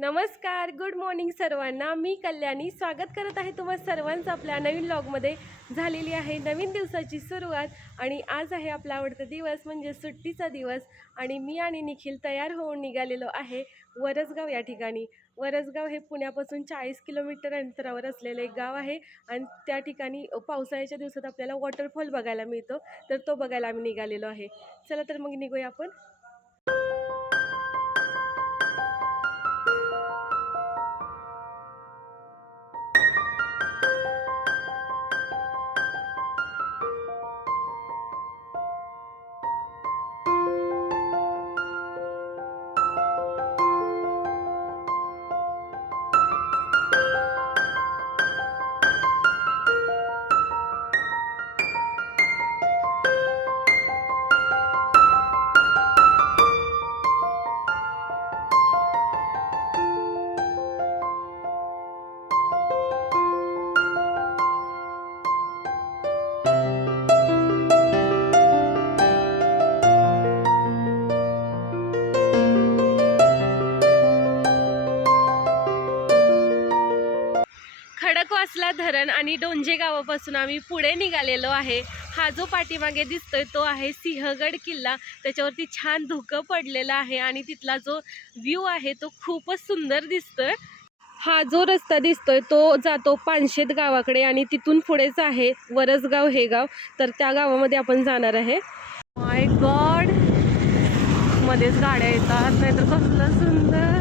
नमस्कार good morning सर्वांना. मी कल्याणी. स्वागत करत आहे तुम्हा सर्वांचं आपल्या नवीन ब्लॉगमध्ये झालेली आहे नवीन दिवसाची सुरुवात आणि आज आहे आपला आवडता दिवस म्हणजे सुट्टीचा दिवस आणि मी आणि निखिल तयार होऊन निघालेलो आहे वरसगाव या ठिकाणी. वरसगाव हे पुण्यापासून चाळीस किलोमीटर अंतरावर असलेलं एक गाव आहे आणि त्या ठिकाणी पावसाळ्याच्या दिवसात आपल्याला वॉटरफॉल बघायला मिळतो. तर तो बघायला आम्ही निघालेलो आहे. चला तर मग निघूया आपण. खडकवासला धरण आणि डोंजे गावापासून आम्ही पुढे निघालेलो आहे. हा जो पाठीमागे दिसतोय तो आहे सिंहगड किल्ला. त्याच्यावरती छान धुकं पडलेलं आहे आणि तिथला जो व्ह्यू आहे तो खूपच सुंदर दिसतोय. हा जो रस्ता दिसतोय तो जातो पानशेत गावाकडे आणि तिथून पुढेच आहे वरसगाव हे गाव. तर त्या गावामध्ये आपण जाणार आहे. माय गॉड मध्येच गाड्या येतात. नाहीतर कसलं सुंदर.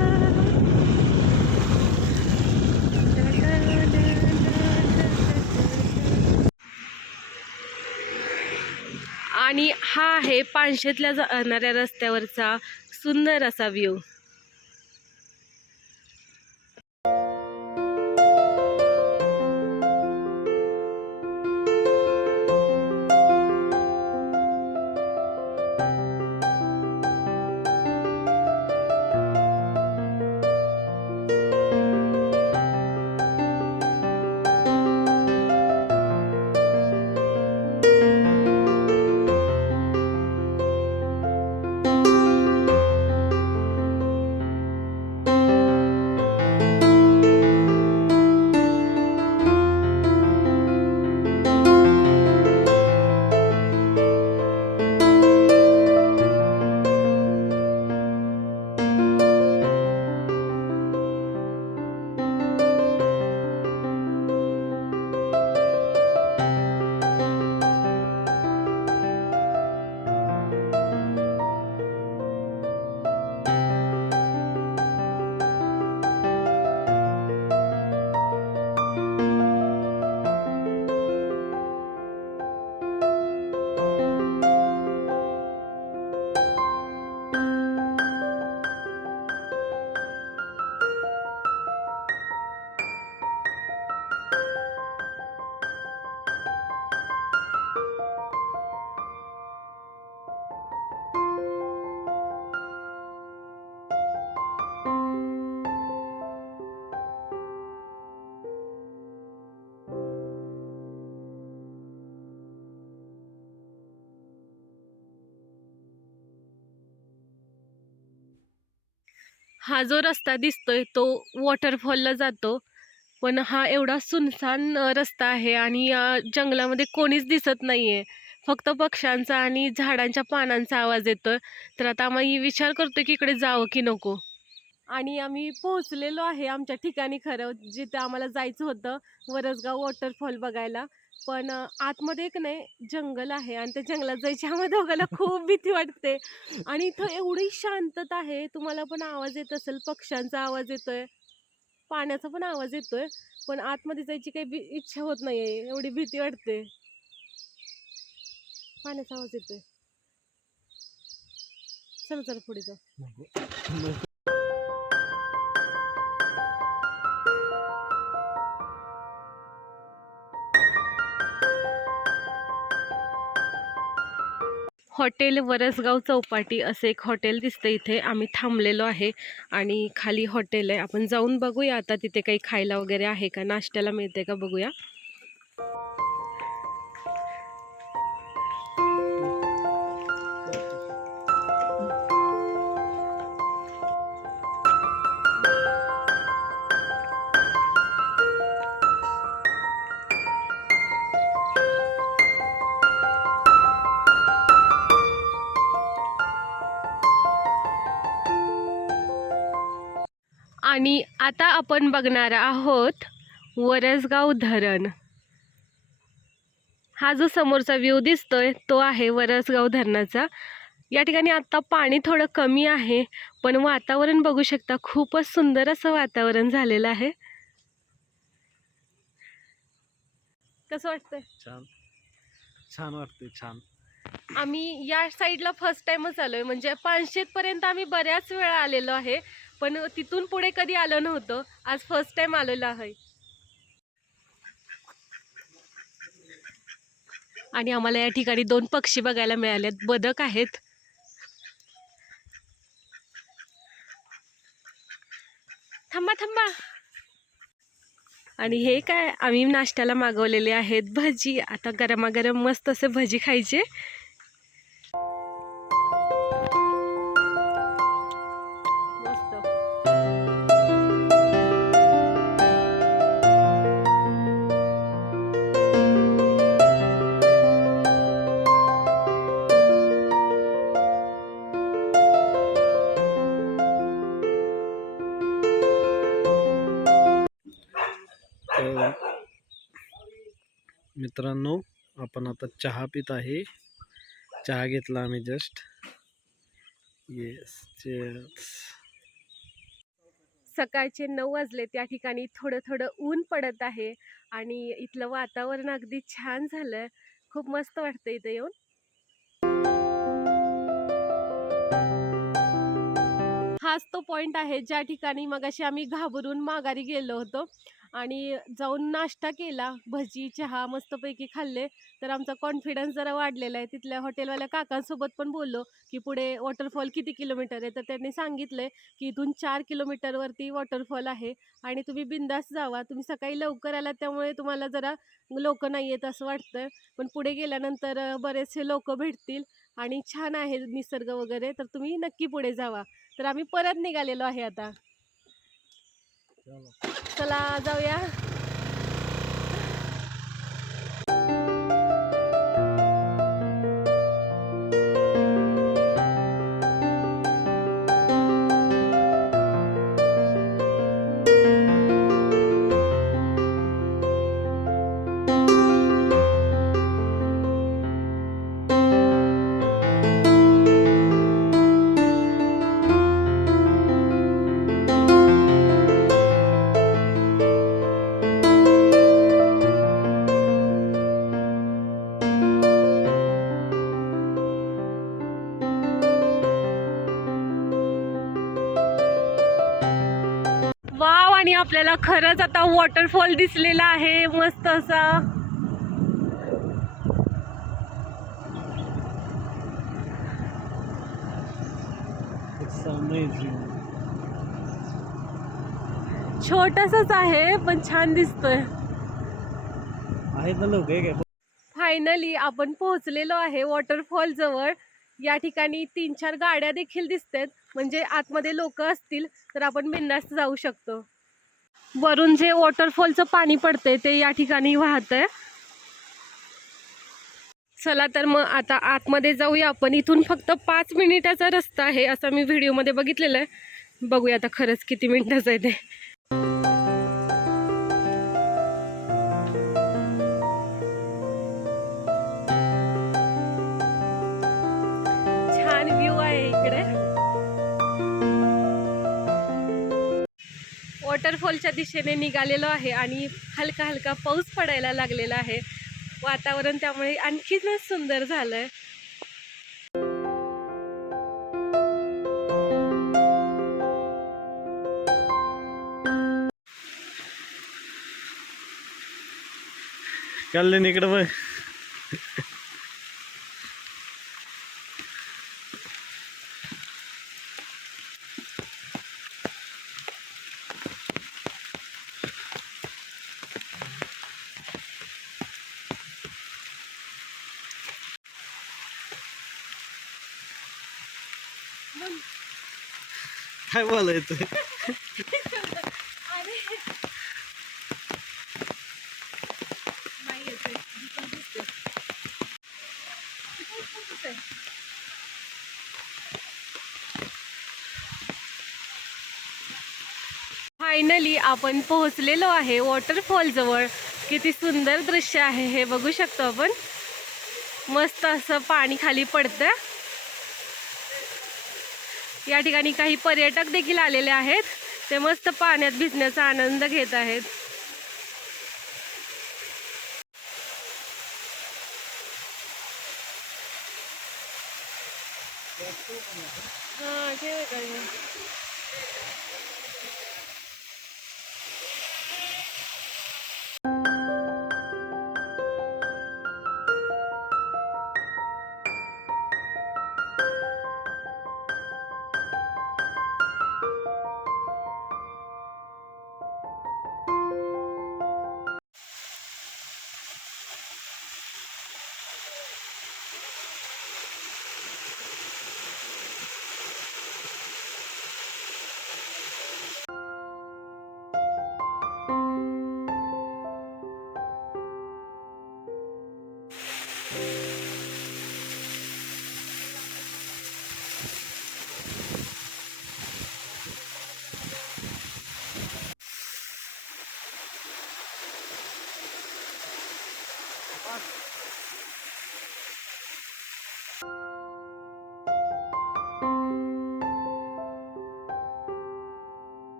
आणि हा आहे पानशेतल्या जाणाऱ्या रस्त्यावरचा सुंदर असा व्ह्यू हा जो रस्ता दिसतोय तो वॉटरफॉलला जातो. पण हा एवढा सुनसान रस्ता आहे आणि या जंगलामध्ये कोणीच दिसत नाहीये. फक्त पक्ष्यांचा आणि झाडांच्या पानांचा आवाज येतोय. तर आता आम्ही विचार करतोय की इकडे जावं की नको. आणि आम्ही पोहोचलेलो आहे आमच्या ठिकाणी खरं जिथे आम्हाला जायचं होतं वरसगाव वॉटरफॉल बघायला. पण आतमध्ये एक नाही जंगल आहे आणि त्या जंगलात जायची आम्हाला दोघांना खूप भीती वाटते आणि इथं एवढी शांतता आहे तुम्हाला पण आवाज येत असेल पक्ष्यांचा आवाज येतोय पाण्याचा पण आवाज येतोय पण आतमध्ये जायची काही भी- इच्छा होत नाहीये एवढी भीती वाटते. पाण्याचा आवाज येतोय. चला चला पुढे जाऊ. म्हणजे, म्हणजे हॉटेल वरसगाव चौपाटी असं एक हॉटेल दिसतं इथे. आम्ही थांबलेलो आहे आणि खाली हॉटेल आहे. आपण जाऊन बघूया आता तिथे काही खायला वगैरे आहे का? नाश्त्याला मिळते का? बघूया. आणि आता आपण बघणार आहोत वरसगाव धरण. हा जो समोरचा व्ह्यू दिसतोय तो आहे वरसगाव धरणाचा. या ठिकाणी आता पाणी थोडं कमी आहे पण वातावरण बघू शकता खूपच सुंदर असं वातावरण झालेलं आहे. कसं वाटतंय? छान. छान वाटते छान. आम्ही या साईडला फर्स्ट टाइमच आलोय म्हणजे पाचशेत पर्यंत आम्ही बऱ्याच वेळा आलेलो आहे. पण तिथून पुढे कधी आलो नव्हतं. आज फर्स्ट टाइम आलेलो आहे. आणि आम्हाला या ठिकाणी दोन पक्षी बघायला मिळालेत. बदक आहेत. थांबा थांबा. आणि हे काय आम्ही नाश्त्याला मागवलेले आहेत भजी. आता गरमागरम मस्त असे भजी खायचे. आपण आता चहा पित आहे. चहा घेतला आम्ही जस्ट येस सकाळचे नऊ वाजले त्या ठिकाणी थोडं थोडं ऊन पडत आहे आणि इथलं वातावरण अगदी छान झालं. खूप मस्त वाटतं इथं येऊन. हाच तो पॉइंट आहे ज्या ठिकाणी मगाशी आम्ही घाबरून माघारी गेलो होतो. आणि जाऊन नाश्ता केला भजी चहा मस्तपैकी खाल्ले. तर आमचा कॉन्फिडन्स जरा वाढलेला आहे. तिथल्या हॉटेलवाल्या काकांसोबत पण बोललो की पुढे वॉटरफॉल किती किलोमीटर आहे? तर त्यांनी सांगितलंय की इथून चार किलोमीटरवरती वॉटरफॉल आहे आणि तुम्ही बिंदास जावा. तुम्ही सकाळी लवकर आलात त्यामुळे तुम्हाला जरा लोक नाही येत असं वाटतं पण पुढे गेल्यानंतर बरेचसे लोक भेटतील आणि छान आहे निसर्ग वगैरे. तर तुम्ही नक्की पुढे जावा. तर आम्ही परत निघालेलो आहे आता. चला जाऊया. आणि आपल्याला खरंच आता वॉटरफॉल दिसलेला आहे मस्त असा. छोटसच आहे पण छान दिसतोय. फायनली आपण पोहोचलेलो आहे वॉटरफॉल जवळ. या ठिकाणी तीन चार गाड्या देखील दिसतात. म्हणजे आतमध्ये लोक असतील तर आपण बिंदास्त जाऊ शकतो. वरून जे वॉटरफॉलचं पाणी पडतंय ते या ठिकाणी वाहतंय. चला तर मग आता आतमध्ये जाऊया आपण. इथून फक्त पाच मिनिटाचा रस्ता आहे असं मी व्हिडिओमध्ये बघितलेलं आहे. बघूया आता खरंच किती मिनिटाचं आहे ते. वॉटरफॉलच्या दिशेने निघालेलो आहे आणि हलका हलका पाऊस पडायला लागलेला आहे. वातावरण त्यामुळे आणखीनच सुंदर झालंय. कल्याण इकडं बघ. काय बोलायचं फायनली आपण पोहोचलेलो आहे वॉटरफॉल जवळ. किती सुंदर दृश्य आहे हे बघू शकतो आपण. मस्त असं पाणी खाली पडतं या ठिकाणी काही पर्यटक देखील आलेले आहेत. ते मस्त पाण्यात भिजण्याचा आनंद घेत आहेत. हा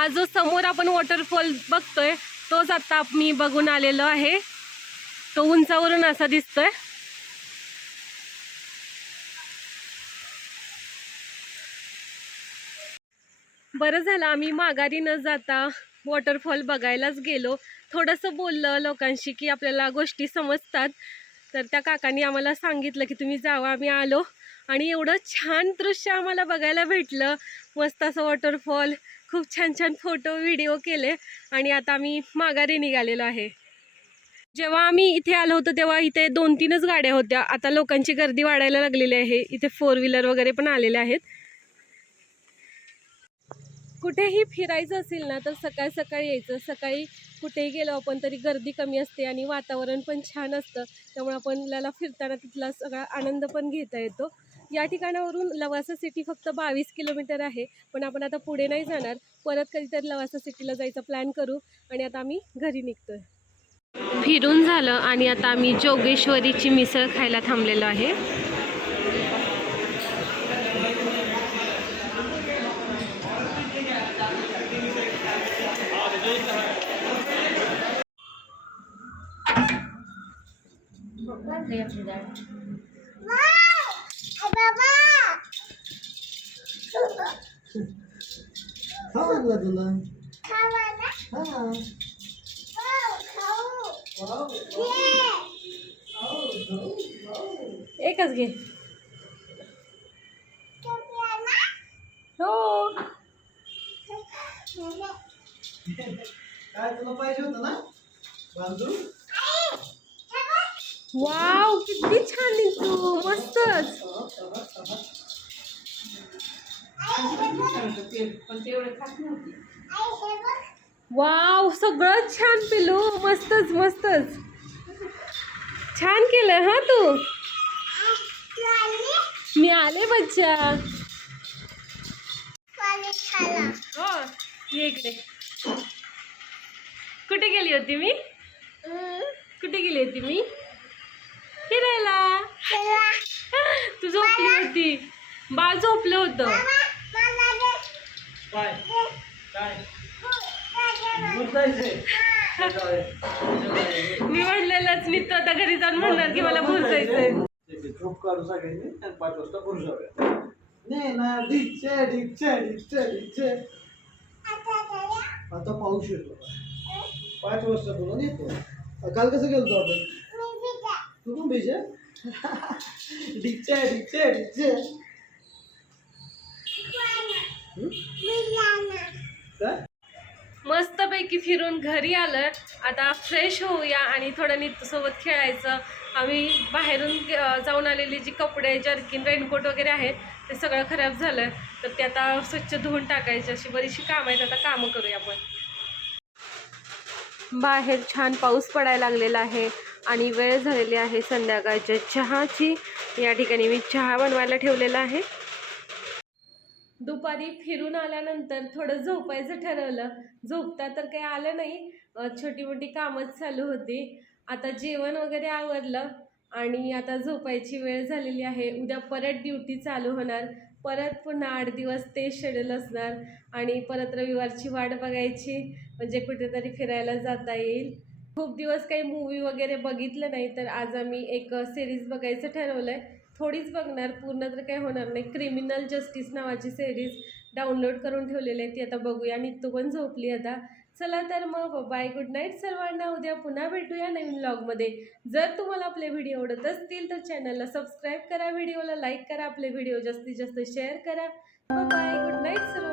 हा जो समोर आपण वॉटरफॉल बघतोय तोच आता मी बघून आलेलो आहे. तो उंचावरून असा दिसतोय. बरं झालं आम्ही माघारी न जाता वॉटरफॉल बघायलाच गेलो. थोडंसं बोललं लोकांशी की आपल्याला गोष्टी समजतात. तर त्या काकांनी आम्हाला सांगितलं की तुम्ही जावा आम्ही आलो. आणि एवढं छान दृश्य आम्हाला बघायला भेटलं. मस्त असं वॉटरफॉल खूप छान छान फोटो व्हिडिओ केले. आणि आता आम्ही माघारी निघालेलो आहे. जेव्हा आम्ही इथे आलो होतो तेव्हा इथे दोन तीनच गाड्या होत्या. आता लोकांची गर्दी वाढायला लागलेली आहे. इथे फोर व्हीलर वगैरे पण आलेले आहेत. कुठेही फिरायचं असेल ना तर सकाळ सकाळी यायचं. सकाळी कुठेही गेलो आपण तरी गर्दी कमी असते आणि वातावरण पण छान असतं. त्यामुळे आपल्याला फिरताना तिथला सगळा आनंद पण घेता येतो. या ठिकाणावरून लवासा सिटी फक्त बावीस किलोमीटर आहे पण आपण आता पुढे नाही जाणार. परत कधीतरी लवासा सिटीला जायचा प्लॅन करू आणि आता आम्ही घरी निघतोय. फिरून झालं आणि आता आम्ही जोगेश्वरीची मिसळ खायला थांबलेलो आहे. हा म्हणला तुला? हा. एकच घे. हो. काय तुला पाहिजे होतं ना? बांधू? वाव किती छान दिसतो. मस्तच. वाव सगळं छान पिलू. मस्तच मस्तच. छान केलं हा तू? मी आले बच्चा. हो ये इकडे. कुठे गेली होती मी? कुठे गेली होती मी? फिरायला. तू झोपली होती. बाळ झोपलं होतं. काय? काय? मी म्हणलेलंच मी तर आता घरी जाऊन म्हणणार की मला भूल जायचंय झोप काढू सगळ्यांनी आणि पाच वाजता करू जाऊया नाही ना डिच्चे डिच्चे डिच्चे डिच्चे आता पाऊस येतो. पाच वाजता तुला येतो. काल कसं गेलो आपण? तू पण भिजे? डिच्चे डिच्चे डिच्चे काय मस्तपैकी फिरून घरी आलं. आता फ्रेश होऊया आणि थोडं नितूसोबत खेळायचं. आम्ही बाहेरून जाऊन आलेली जी कपडे जर्किन रेनकोट वगैरे आहेत ते सगळं खराब झालं. तर ते आता स्वच्छ धुवून टाकायचे अशी बरीचशी कामं आहेत. आता कामं करूया आपण. बाहेर छान पाऊस पडायला लागलेला आहे आणि वेळ झालेली आहे संध्याकाळच्या चहाची. या ठिकाणी मी चहा बनवायला ठेवलेला आहे. दुपारी फिरून आल्यानंतर थोडं झोपायचं ठरवलं. झोपता तर काही आलं नाही. छोटी मोठी कामच चालू होती. आता जेवण वगैरे आवरलं आणि आता झोपायची वेळ झालेली आहे. उद्या परत ड्युटी चालू होणार. परत पुन्हा आठ दिवस ते शेड्यूल असणार आणि परत रविवारची वाट बघायची. म्हणजे कुठेतरी फिरायला जाता येईल. खूप दिवस काही मूवी वगैरे बघितलं नाही तर आज आम्ही एक सिरीज बघायचं ठरवलं आहे थोडीच बघणार पूर्ण तर काही होणार नाही. क्रिमिनल जस्टिस नावाची सिरीज डाउनलोड करून ठेवलेली आहे ती आता बघूया. आणि तू पण झोपली आता. चला तर मग बाय गुड नाईट सर्वांना. उद्या पुन्हा भेटूया नवीन व्लॉगमध्ये जर तुम्हाला आपले व्हिडिओ आवडत असतील तर चॅनलला सबस्क्राईब करा व्हिडिओला लाईक करा आपले व्हिडिओ जास्तीत जास्त शेअर करा. मग बाय गुड नाईट सर्व